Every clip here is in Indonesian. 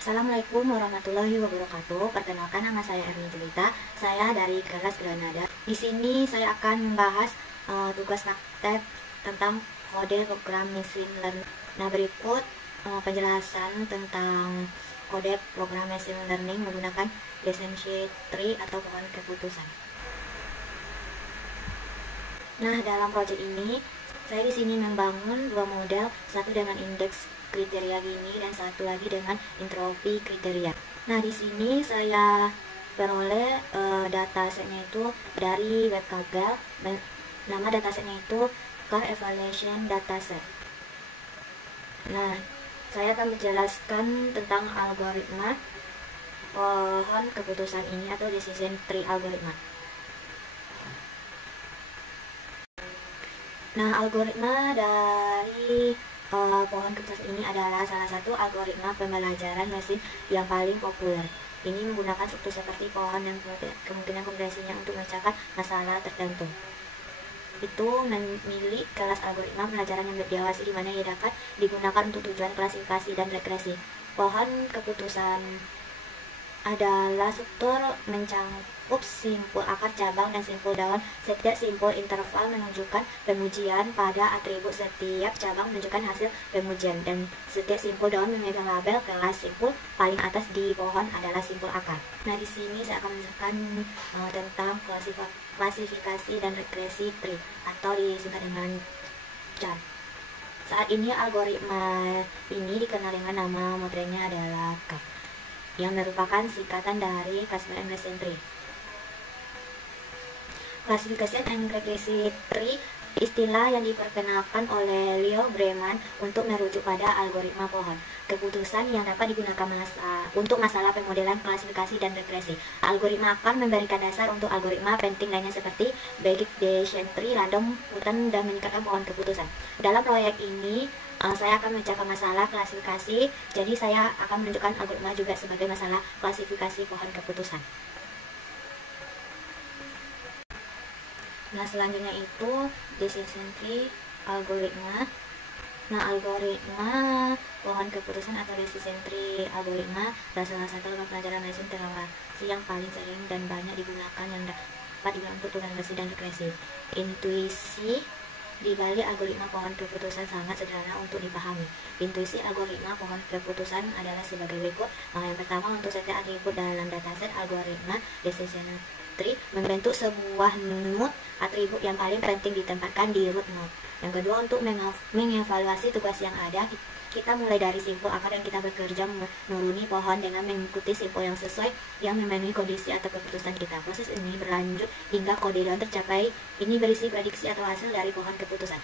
Assalamualaikum warahmatullahi wabarakatuh. Perkenalkan, nama saya Erni Jelita. Saya dari kelas Granada. Di sini saya akan membahas tugas praktek tentang kode program machine learning. Nah, berikut penjelasan tentang kode program machine learning menggunakan decision tree atau pohon keputusan. Nah, dalam proyek ini saya di sini membangun dua model, satu dengan indeks kriteria gini dan satu lagi dengan entropi kriteria. Nah, di sini saya peroleh datasetnya itu dari web Kaggle. Nama datasetnya itu Car Evaluation Dataset. Nah, saya akan menjelaskan tentang algoritma pohon keputusan ini atau decision tree algoritma. Nah, algoritma dari pohon keputusan ini adalah salah satu algoritma pembelajaran mesin yang paling populer. Ini menggunakan struktur seperti pohon yang kemungkinan kombinasinya untuk mencapai masalah tertentu. Itu memilih kelas algoritma pembelajaran yang diawasi, di mana ia dapat digunakan untuk tujuan klasifikasi dan regresi. Pohon keputusan adalah struktur mencakup simpul akar, cabang, dan simpul daun. Setiap simpul interval menunjukkan pengujian pada atribut, setiap cabang menunjukkan hasil pengujian, dan setiap simpul daun memegang label kelas simpul paling atas di pohon adalah simpul akar. Nah, di sini saya akan menjelaskan tentang klasifikasi dan regresi tree atau disingkat dengan CHAR. Saat ini algoritma ini dikenal dengan nama modelnya adalah CAP, yang merupakan singkatan dari Classification and Regression Tree. Classification and Regression Tree istilah yang diperkenalkan oleh Leo Breman untuk merujuk pada algoritma pohon keputusan yang dapat digunakan untuk masalah pemodelan klasifikasi dan regresi. Algoritma akan memberikan dasar untuk algoritma penting lainnya seperti Bayesian decision tree, random pattern, dan meningkatkan pohon keputusan. Dalam proyek ini saya akan mencapai masalah klasifikasi, jadi saya akan menunjukkan algoritma juga sebagai masalah klasifikasi pohon keputusan. Nah, selanjutnya itu decision tree algoritma. Nah, algoritma pohon keputusan atau decision tree algoritma adalah salah satu pelajaran mesin terasi yang paling sering dan banyak digunakan yang dapat digunakan untuk tugas dan regresi. Intuisi di balik algoritma pohon keputusan sangat sederhana untuk dipahami. Intuisi algoritma pohon keputusan adalah sebagai berikut. Yang pertama, untuk setiap atribut dalam dataset, algoritma decision tree membentuk sebuah node atribut yang paling penting ditempatkan di root node. Yang kedua, untuk mengevaluasi tugas yang ada, kita mulai dari simpul akar yang kita bekerja menuruni pohon dengan mengikuti simpul yang sesuai yang memenuhi kondisi atau keputusan kita. Proses ini berlanjut hingga kode daun tercapai. Ini berisi prediksi atau hasil dari pohon keputusan.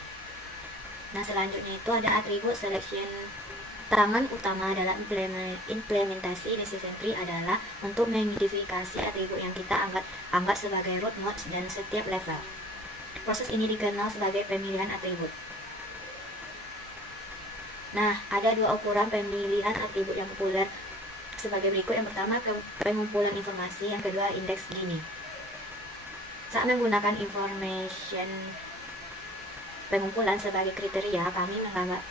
Nah, selanjutnya itu ada atribut selection. Tantangan utama dalam implementasi decision tree adalah untuk mengidentifikasi atribut yang kita anggap sebagai root nodes dan setiap level. Proses ini dikenal sebagai pemilihan atribut. Nah, ada dua ukuran pemilihan atribut yang populer sebagai berikut. Yang pertama, pengumpulan informasi. Yang kedua, indeks Gini. Saat menggunakan information pengumpulan sebagai kriteria, kami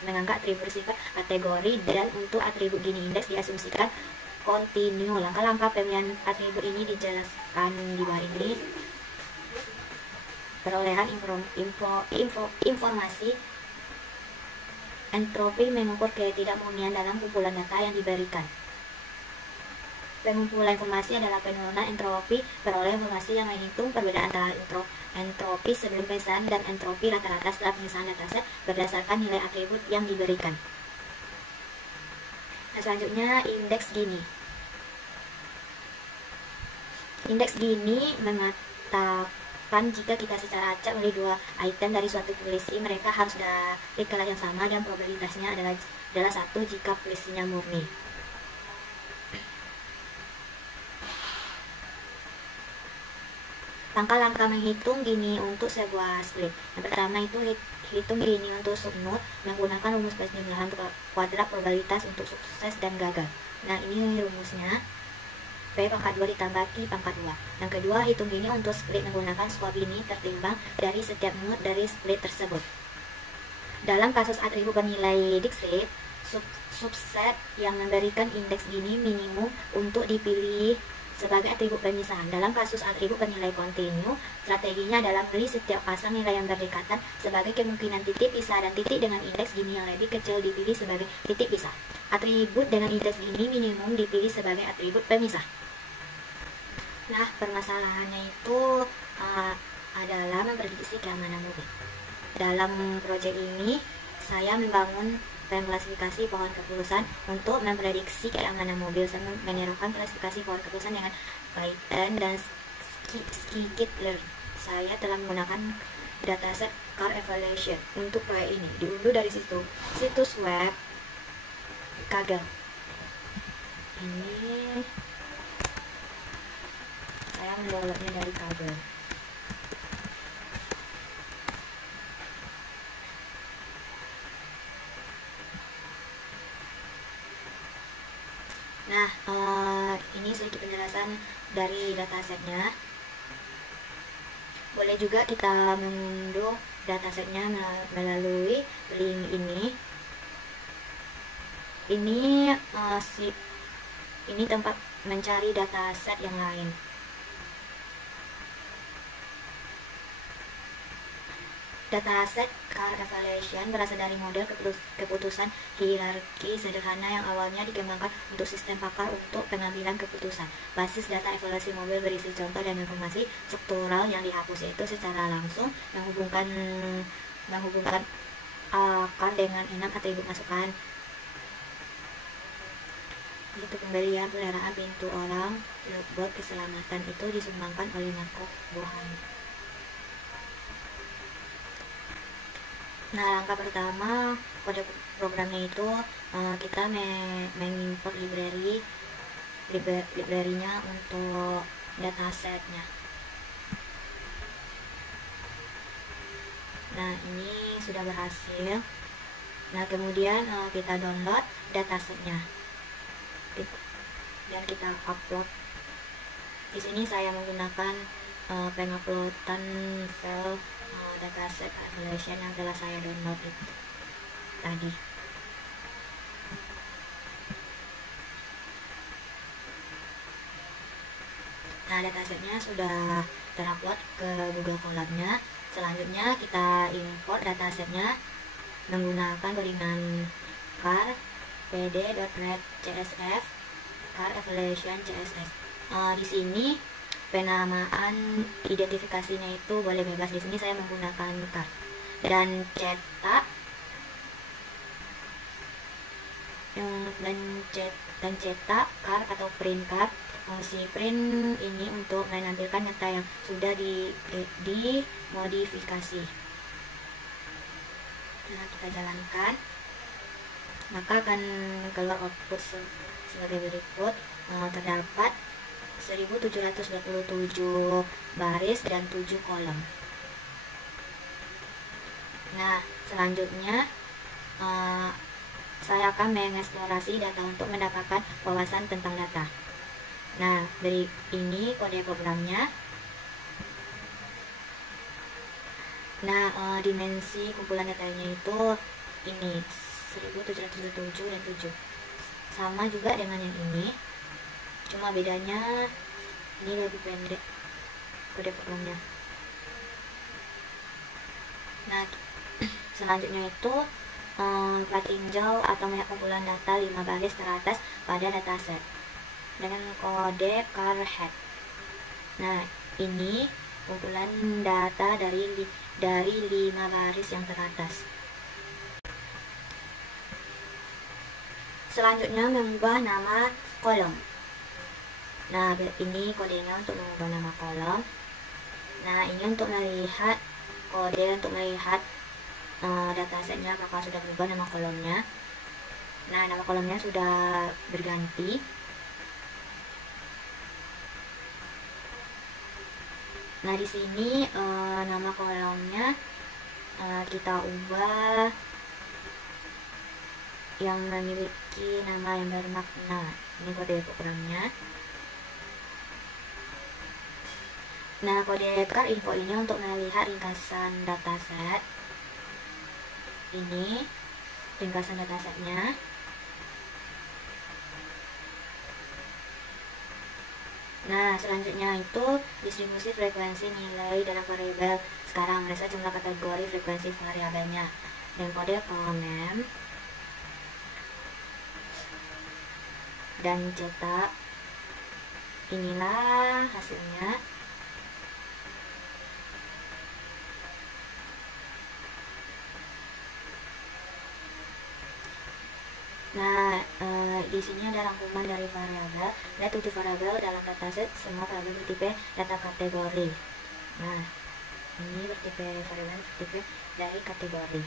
menganggap atribut bersifat kategori, dan untuk atribut Gini indeks diasumsikan kontinu. Langkah-langkah pemilihan atribut ini dijelaskan di bawah ini. Perolehan informasi. Entropi mengukur ketidakmurnian dalam kumpulan data yang diberikan. Pengumpulan informasi adalah penurunan entropi. Peroleh informasi yang menghitung perbedaan antara entropi sebelum pemisahan dan entropi rata-rata setelah pemisahan dataset berdasarkan nilai atribut yang diberikan. Nah, selanjutnya indeks Gini. Indeks Gini mengatakan jika kita secara acak memilih dua item dari suatu polisi, mereka harus dari kelas yang sama dan probabilitasnya adalah 1 jika polisinya murni. Langkah-langkah menghitung Gini untuk sebuah split. Yang pertama itu hitung Gini untuk subnode menggunakan rumus penjumlahan kuadrat probabilitas untuk sukses dan gagal. Nah, ini rumusnya. P pangkat 2 ditambah Q pangkat 2. Yang kedua, hitung Gini untuk split menggunakan skor Gini tertimbang dari setiap node dari split tersebut. Dalam kasus atribut bernilai Dixit, subset yang memberikan indeks gini minimum untuk dipilih sebagai atribut pemisahan. Dalam kasus atribut bernilai kontinu, strateginya adalah beri setiap pasang nilai yang berdekatan sebagai kemungkinan titik pisah dan titik dengan indeks gini yang lebih kecil dipilih sebagai titik pisah. Atribut dengan indeks gini minimum dipilih sebagai atribut pemisah. Nah, permasalahannya itu adalah memprediksi keamanan mobil. Dalam proyek ini, saya membangun klasifikasi pohon keputusan untuk memprediksi keamanan mobil. Saya menerapkan klasifikasi pohon keputusan dengan Python dan scikit-learn. Saya telah menggunakan dataset car evaluation untuk proyek ini. Diunduh dari situs web Kaggle. Ini saya mendownloadnya dari Kaggle. Nah, ini sedikit penjelasan dari datasetnya. Boleh juga kita mengunduh datasetnya melalui link ini. Ini tempat mencari dataset yang lain. Dataset car evaluation berasal dari model keputusan hierarki sederhana yang awalnya dikembangkan untuk sistem pakar untuk pengambilan keputusan. Basis data evaluasi mobil berisi contoh dan informasi struktural yang dihapus, yaitu secara langsung menghubungkan car dengan 6 atribut masukan, yaitu pembelian, peliharaan, pintu orang, logboard, keselamatan. Itu disumbangkan oleh Marco Bohani. Nah, langkah pertama pada programnya itu kita mengimport library-nya untuk datasetnya. Nah, ini sudah berhasil. Nah, kemudian kita download datasetnya dan kita upload. Di sini saya menggunakan penguploadan file dataset evaluation yang telah saya download itu tadi. Nah, datasetnya sudah terupload ke Google Colab-nya. Selanjutnya kita import datasetnya menggunakan jaringan car pd.red csf car evaluation css. Di sini penamaan identifikasinya itu boleh bebas. Di sini saya menggunakan car dan cetak car atau print car. Fungsi print ini untuk menampilkan data yang sudah dimodifikasi. Nah, kita jalankan, maka akan keluar output sebagai berikut. Terdapat 1727 baris dan 7 kolom. Nah, selanjutnya saya akan mengeksplorasi data untuk mendapatkan wawasan tentang data. Nah, dari ini kode programnya. Nah, dimensi kumpulan datanya itu ini 1727 dan 7. Sama juga dengan yang ini, cuma bedanya ini lebih pendek kode programnya. Nah, selanjutnya itu plat tinjau atau melihat kumpulan data 5 baris teratas pada dataset dengan kode car head. Nah, ini kumpulan data dari 5 baris yang teratas. Selanjutnya mengubah nama kolom. Nah, ini kodenya untuk mengubah nama kolom. Nah, ini untuk melihat kode untuk melihat datasetnya apakah sudah berubah nama kolomnya. Nah, nama kolomnya sudah berganti. Nah, di sini nama kolomnya kita ubah yang memiliki nama yang bermakna. Ini kode programnya. Nah, kode car info ini untuk melihat ringkasan dataset. Ini ringkasan datasetnya. Nah, selanjutnya itu distribusi frekuensi nilai dalam variabel. Sekarang merasa jumlah kategori frekuensi variabelnya dan kode komen dan cetak. Inilah hasilnya. Nah, di sini ada rangkuman dari variabel. Ada 7 variabel dalam dataset, semua variabel bertipe data kategori. Nah, ini bertipe variabel bertipe dari kategori.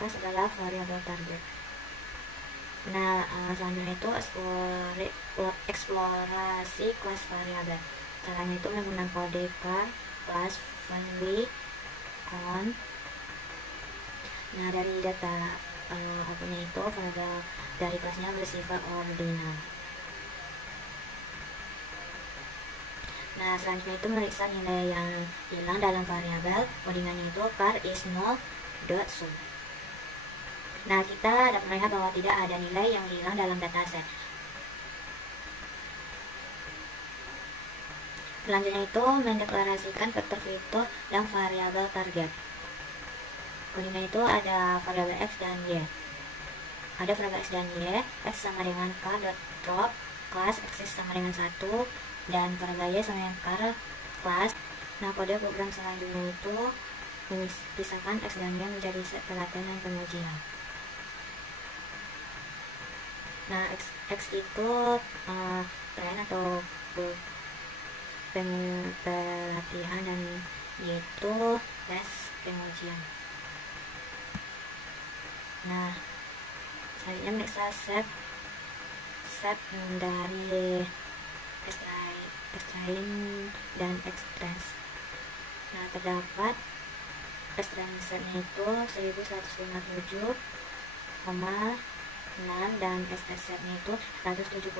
Kelas adalah variabel target. Nah, selanjutnya itu eksplorasi kelas variabel. Caranya itu menggunakan kode class family count. Nah, dari data outputnya itu variabel dari kelasnya bersifat ordinal. Nah, selanjutnya itu meriksa nilai yang hilang dalam variabel. Codingannya itu char is null.sum. Nah, kita dapat melihat bahwa tidak ada nilai yang hilang dalam dataset. Selanjutnya itu mendeklarasikan vektor-vektor dan variabel target. Codingnya itu ada variabel x dan y. Ada variabel x dan y, x sama dengan char.drop, kelas x sama dengan 1, dan variabel y sama dengan char kelas. Nah, kode program selanjutnya itu memisahkan x dan y menjadi set pelatihan dan pengujian. Nah, x itu tren atau pelatihan dan yaitu tes pengujian. Nah, selanjutnya meriksa set dari extrain dan extract. Nah, terdapat extrain setnya itu 1157,6 dan extract setnya itu 170,6.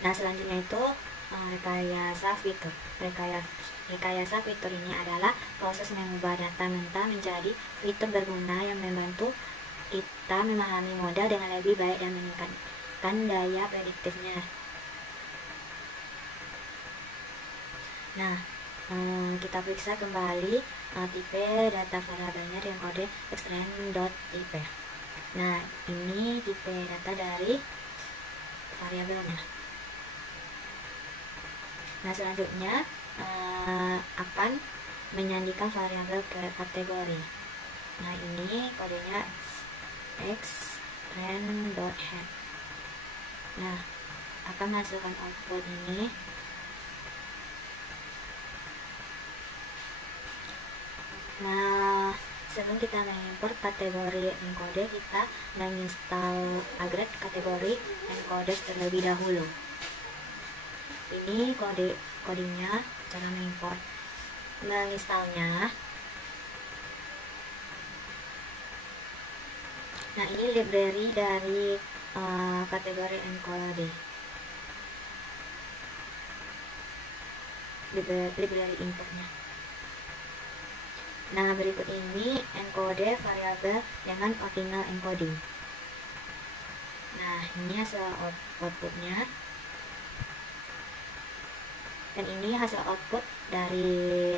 Nah, selanjutnya itu rekayasa fitur. Rekayasa fitur ini adalah proses mengubah data mentah menjadi fitur berguna yang membantu kita memahami model dengan lebih baik dan meningkatkan daya prediktifnya. Nah, kita periksa kembali tipe data variabelnya dengan kode extrain.type. Nah, ini tipe data dari variabelnya. Nah, selanjutnya akan menyandikan variabel ke kategori. Nah, ini kodenya extrain.head. Nah, akan menghasilkan output ini. Nah, sebelum kita mengimport kategori encode, kita menginstal upgrade kategori encode terlebih dahulu. Ini kodenya, cara menginstalnya. Nah, ini library dari kategori encode, library inputnya. Nah, berikut ini encode variabel dengan ordinal encoding. Nah, ini hasil outputnya. Dan ini hasil output dari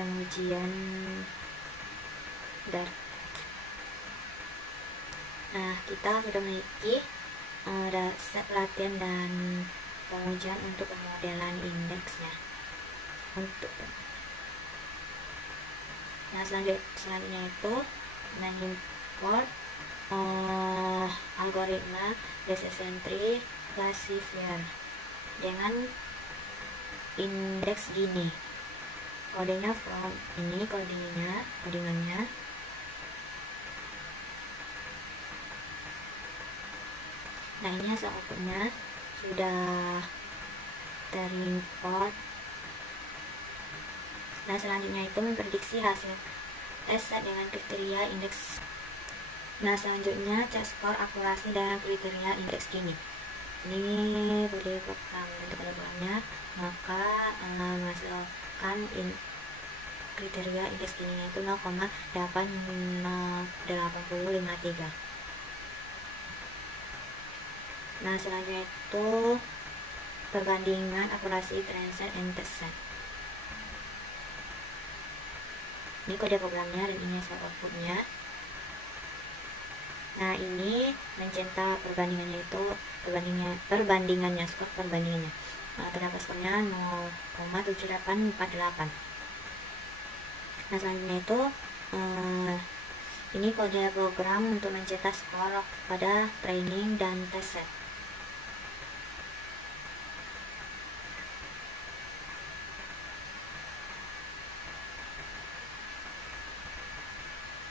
pengujian DART. Nah, kita sudah memiliki set latihan dan pengujian untuk pemodelan indeksnya. Nah, selanjutnya itu mengimport algoritma decision tree classifier dengan indeks gini. Kodenya from ini codingannya. Nah, ini hasil outputnya sudah terimport. Nah, selanjutnya itu memprediksi hasil tes set dengan kriteria indeks. Nah, selanjutnya cek skor akurasi dengan kriteria indeks gini. Ini boleh program untuk kedepannya, maka menghasilkan kriteria indeks gininya itu 0,8053. Nah, selanjutnya itu perbandingan akurasi training set and test set. Ini kode programnya dan ini hasil outputnya. Nah, ini mencetak perbandingannya itu perbandingannya skor perbandingannya. Terdapat skornya 0,7848. Nah, selanjutnya itu ini kode program untuk mencetak skor pada training dan test set.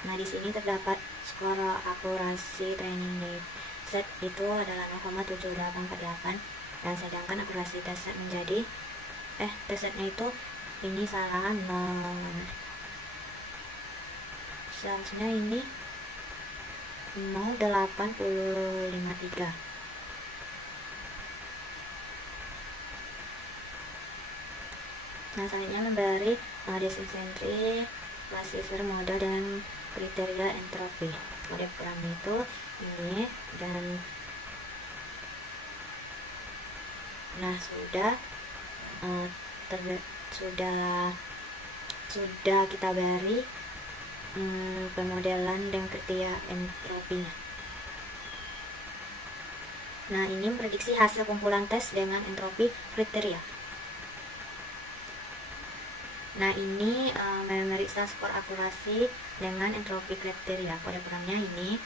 Nah, di sini terdapat skor akurasi training set itu adalah 0,7848, dan sedangkan akurasi test set menjadi test setnya itu ini salah, seharusnya ini 0,853. Nah, selanjutnya memberi desensentri, classifier model dan kriteria entropi. Kode program itu ini, dan nah sudah kita beri pemodelan dan kriteria entropinya. Nah, ini prediksi hasil kumpulan tes dengan entropi kriteria. Nah, ini memeriksa skor akurasi dengan entropi kriteria. Kode programnya ini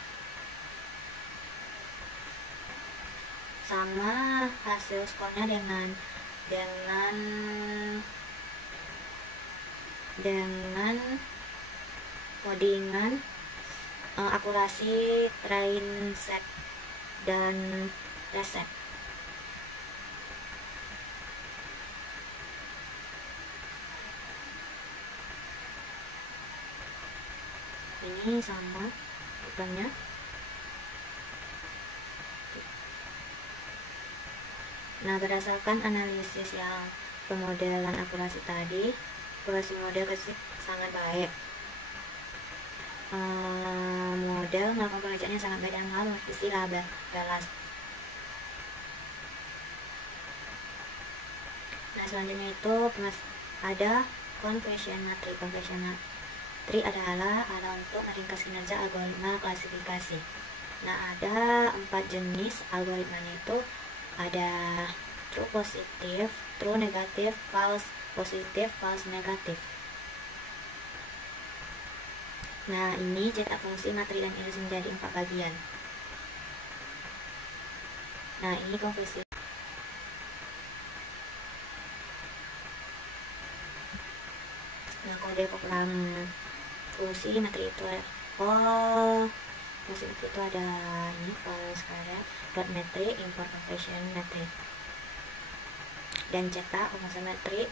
sama hasil skornya dengan codingan akurasi train set dan test set. Ini sama programnya. Nah, berdasarkan analisis yang pemodelan akurasi tadi, akurasi model sangat baik. Model melakukan penelitiannya sangat baik dan lalu istilah balas. Nah, selanjutnya itu ada confession matrix. Confession matrix adalah untuk meringkas kinerja algoritma klasifikasi. Nah, ada 4 jenis algoritmanya itu ada true positif, true negatif, false positif, false negatif. Nah, ini cetak fungsi materi dan iris menjadi 4 bagian. Nah, ini konversi. Nah, kode program fungsi materi itu fungsi materi itu ada ini sekarang dot metric, import confession metric, dan cetak fungsi metric.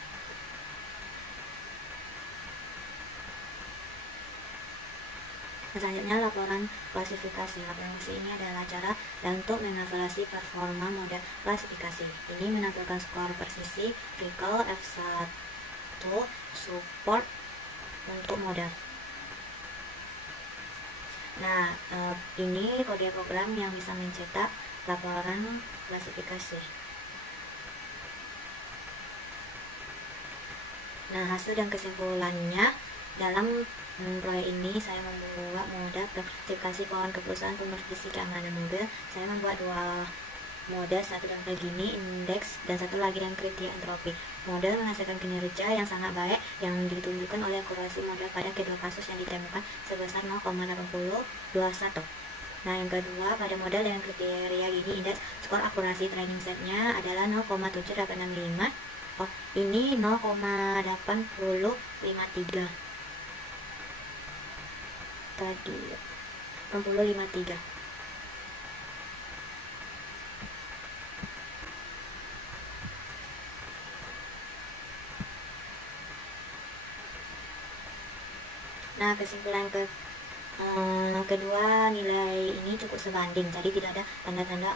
Selanjutnya laporan klasifikasi. Laporan klasifikasi ini adalah cara untuk mengevaluasi performa model klasifikasi. Ini menampilkan skor presisi, recall, F1, support untuk model. Nah, ini kode program yang bisa mencetak laporan klasifikasi. Nah, hasil dan kesimpulannya dalam proyek ini saya membuat model klasifikasi keuangan perusahaan pemerkisi keamanan mobil. Saya membuat 2 model, satu dengan begini indeks dan satu lagi dengan kriteria entropi. Model menghasilkan kinerja yang sangat baik yang ditunjukkan oleh akurasi model pada kedua kasus yang ditemukan sebesar 0,8021. Nah, yang kedua, pada model dengan kriteria gini indeks skor akurasi training setnya adalah 0,7865. Ini 0,8053 tadi 0,53. Nah, kesimpulan kedua, nilai ini cukup sebanding, jadi tidak ada tanda-tanda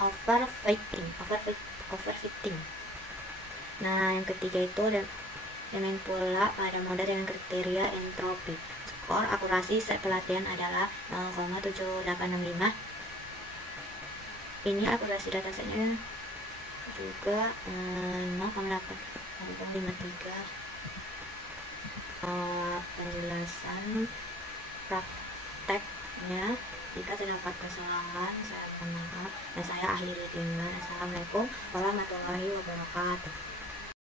overfitting. Nah, yang ketiga itu demikian pula pada model dengan kriteria entropi. Skor akurasi set pelatihan adalah 0,7865. Ini akurasi datasetnya juga 0,853. Penjelasan prakteknya, jika terdapat kesalahan saya mohon maaf dan saya akhiri dengan Assalamualaikum warahmatullahi wabarakatuh.